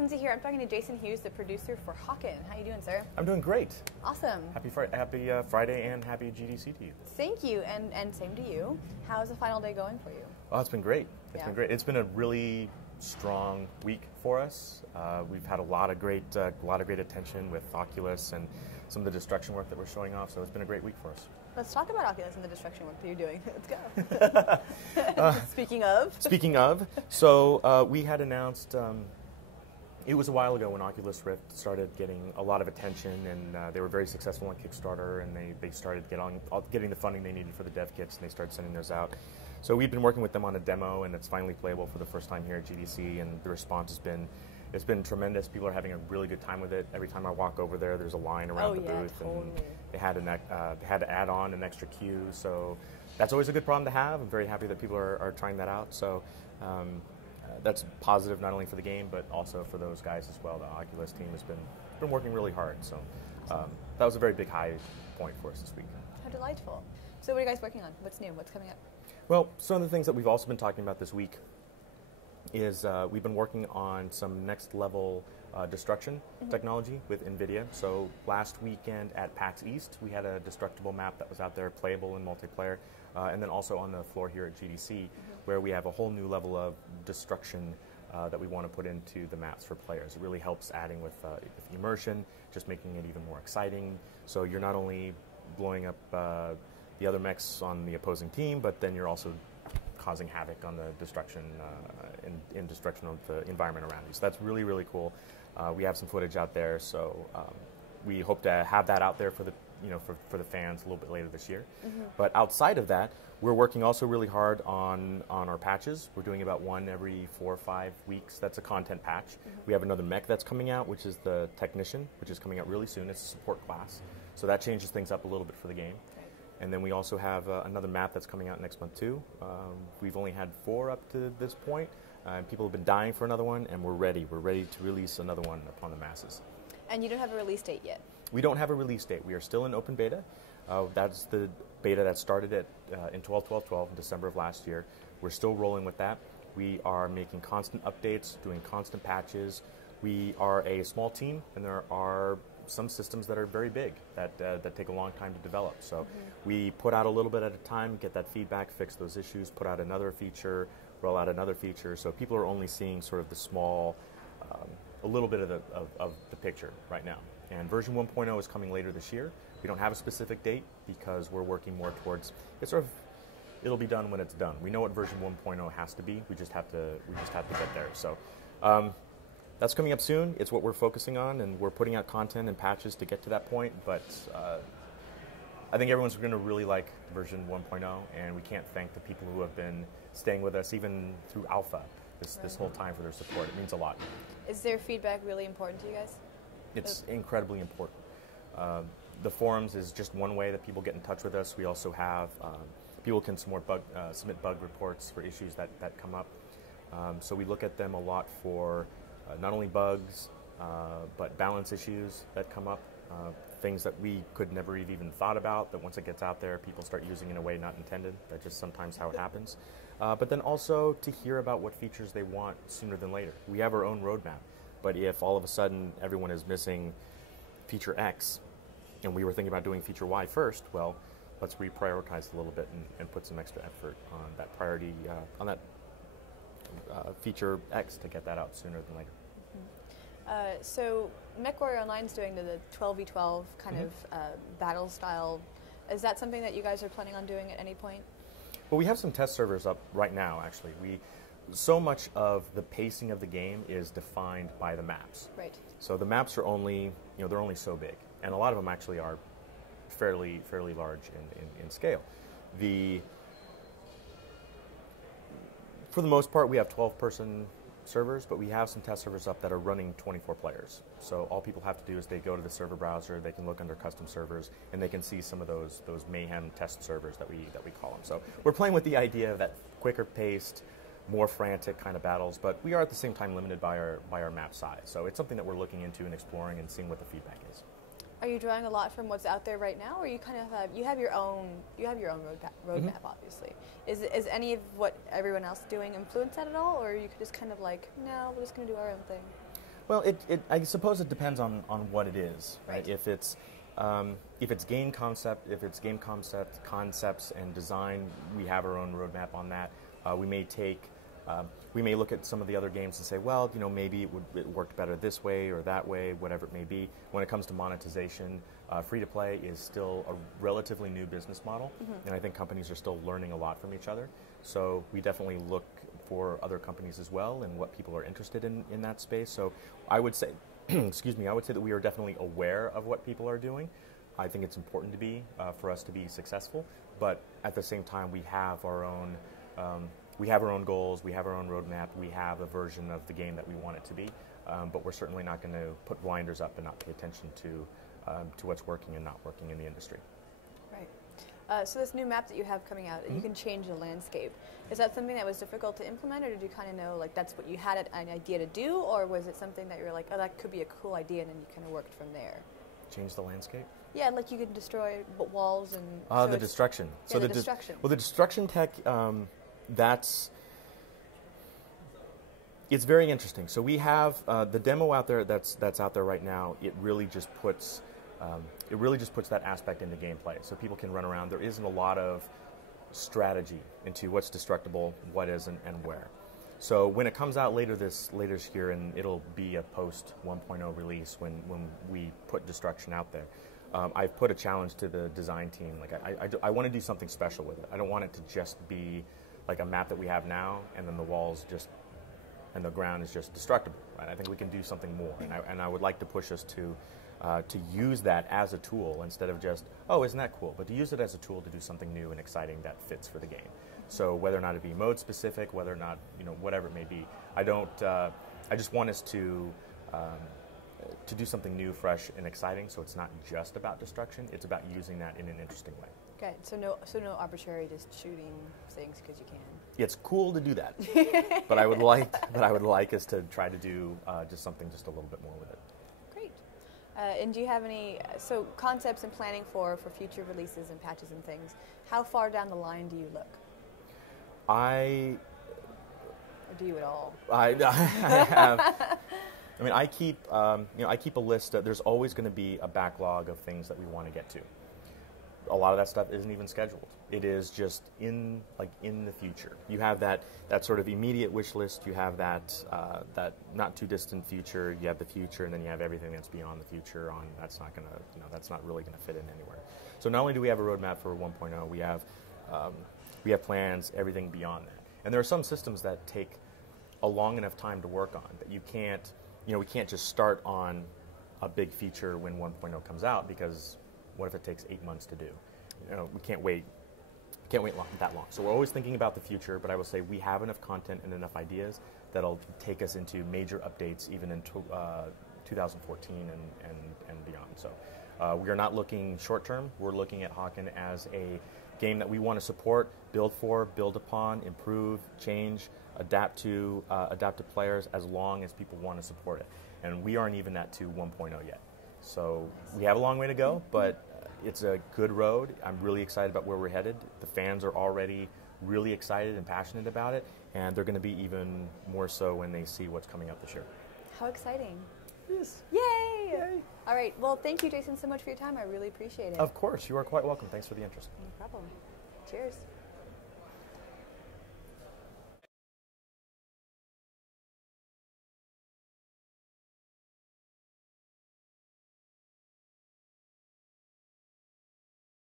Lindsay here. I'm talking to Jason Hughes, the producer for HAWKEN. How you doing, sir? I'm doing great. Awesome. Happy Friday and happy GDC to you. Thank you, and same to you. How's the final day going for you? Oh, it's been great. It's been great. It's been a really strong week for us. We've had a lot of great attention with Oculus and some of the destruction work that we're showing off. So it's been a great week for us. Let's talk about Oculus and the destruction work that you're doing. Let's go. Speaking of, so we had announced. It was a while ago when Oculus Rift started getting a lot of attention, and they were very successful on Kickstarter, and they started getting the funding they needed for the dev kits, and they started sending those out. So we've been working with them on a demo, and it's finally playable for the first time here at GDC, and the response has been tremendous. People are having a really good time with it. Every time I walk over there, there's a line around the booth, totally. and they had to add on an extra queue. So that's always a good problem to have. I'm very happy that people are trying that out. So that's positive not only for the game, but also for those guys as well. The Oculus team has been working really hard. So that was a very big high point for us this week. How delightful. So what are you guys working on? What's new? What's coming up? Well, some of the things that we've also been talking about this week is we've been working on some next level destruction technology with NVIDIA. So last weekend at PAX East, we had a destructible map that was out there, playable in multiplayer, and then also on the floor here at GDC, where we have a whole new level of destruction that we want to put into the maps for players. It really helps adding with immersion, just making it even more exciting. So you're not only blowing up the other mechs on the opposing team, but then you're also causing havoc on the destruction in destruction of the environment around you. So that's really, really cool. We have some footage out there, so we hope to have that out there for the for the fans a little bit later this year. But outside of that, we're working also really hard on our patches. We're doing about one every 4 or 5 weeks. That's a content patch. We have another mech that's coming out, which is the Technician, which is coming out really soon. It's a support class. So that changes things up a little bit for the game. And then we also have another map that's coming out next month too. We've only had 4 up to this point. People have been dying for another one, and we're ready. We're ready to release another one upon the masses. And you don't have a release date yet? We don't have a release date. We are still in open beta. That's the beta that started in 12/12/12 in December of last year. We're still rolling with that. We are making constant updates, doing constant patches. We are a small team, and there are some systems that are very big that take a long time to develop. So we put out a little bit at a time, get that feedback, fix those issues, put out another feature, roll out another feature. So people are only seeing sort of the small, a little bit of the picture right now. And version 1.0 is coming later this year. We don't have a specific date because we're working more towards it'll be done when it's done. We know what version 1.0 has to be. We just have to get there. So that's coming up soon. It's what we're focusing on, and we're putting out content and patches to get to that point. But I think everyone's going to really like version 1.0, and we can't thank the people who have been staying with us even through alpha this whole time for their support. It means a lot. Is their feedback really important to you guys? It's incredibly important. The forums is just one way that people get in touch with us. We also have people can submit bug reports for issues that come up. So we look at them a lot for not only bugs, but balance issues that come up, things that we could never have even thought about, that once it gets out there, people start using in a way not intended. That's just sometimes how it happens. But then also to hear about what features they want sooner than later. We have our own roadmap, but if all of a sudden everyone is missing feature X, and we were thinking about doing feature Y first, well, let's reprioritize a little bit and put some extra effort on that priority, on that feature X to get that out sooner than later. So MechWarrior Online is doing the 12v12 kind of battle style. Is that something that you guys are planning on doing at any point? Well, we have some test servers up right now, actually. So much of the pacing of the game is defined by the maps. Right. So the maps are only, they're only so big, and a lot of them actually are fairly large in scale. For the most part, we have 12-person servers, but we have some test servers up that are running 24 players. So all people have to do is they go to the server browser, they can look under custom servers, and they can see some of those mayhem test servers that we call them. So we're playing with the idea of that quicker paced, more frantic kind of battles, but we are at the same time limited by our map size. So it's something that we're looking into and exploring and seeing what the feedback is. Are you drawing a lot from what's out there right now, or you kind of have your own roadmap, obviously? Is any of what everyone else is doing influence that at all, or you could just kind of like, no, we're just going to do our own thing? Well, I suppose it depends on what it is, right? Right. If it's game concepts and design, we have our own roadmap on that. We may look at some of the other games and say, well, maybe it worked better this way or that way, whatever it may be. When it comes to monetization, free-to-play is still a relatively new business model, and I think companies are still learning a lot from each other. So we definitely look for other companies as well and what people are interested in that space. So I would say, excuse me, I would say that we are definitely aware of what people are doing. I think it's important to be for us to be successful, but at the same time, we have our own goals, we have our own roadmap, we have a version of the game that we want it to be, but we're certainly not going to put blinders up and not pay attention to what's working and not working in the industry. Right. So this new map that you have coming out, you can change the landscape. Is that something that was difficult to implement, or did you kind of know like that's what you had an idea to do, or was it something that you were like, oh, that could be a cool idea, and then you kind of worked from there? Change the landscape? Yeah, like you can destroy walls and... the destruction. Yeah, so the destruction. Well, the destruction tech, it's very interesting. So we have the demo out there that's out there right now. It really just puts that aspect into gameplay, so people can run around. There isn't a lot of strategy into what's destructible, what isn't, and where. So when it comes out later this year, and it'll be a post 1.0 release when we put destruction out there. I've put a challenge to the design team. Like I want to do something special with it. I don't want it to just be like a map that we have now, and then the walls and the ground is just destructible. Right? I think we can do something more, and I would like to push us to use that as a tool instead of just, oh, isn't that cool? But to use it as a tool to do something new and exciting that fits for the game. So whether or not it be mode specific, whether or not whatever it may be, I just want us to do something new, fresh, and exciting. So it's not just about destruction; it's about using that in an interesting way. Okay, so no arbitrary just shooting things because you can. It's cool to do that, but I would like us to try to do just something just a little bit more with it. Great. And do you have any concepts and planning for future releases and patches and things? How far down the line do you look? Or do you at all? I have. I mean, I keep a list. There's always going to be a backlog of things that we want to get to. A lot of that stuff isn't even scheduled. It is just in the future. You have that sort of immediate wish list. You have that not too distant future. You have the future, and then you have everything that's beyond the future. That's not really going to fit in anywhere. So not only do we have a roadmap for 1.0, we have plans, everything beyond that. And there are some systems that take a long enough time to work on that you can't. We can't just start on a big feature when 1.0 comes out, because what if it takes 8 months to do? We can't wait that long. So we're always thinking about the future, but I will say we have enough content and enough ideas that'll take us into major updates even in 2014 and beyond. So we are not looking short term. We're looking at HAWKEN as a game that we want to support, build for, build upon, improve, change, adapt to players as long as people want to support it. And we aren't even at to 1.0 yet. So we have a long way to go, but it's a good road. I'm really excited about where we're headed. The fans are already really excited and passionate about it, and they're going to be even more so when they see what's coming up this year. How exciting. Yes. Yay! Yay! All right. Well, thank you, Jason, so much for your time. I really appreciate it. Of course. You are quite welcome. Thanks for the interest. No problem. Cheers.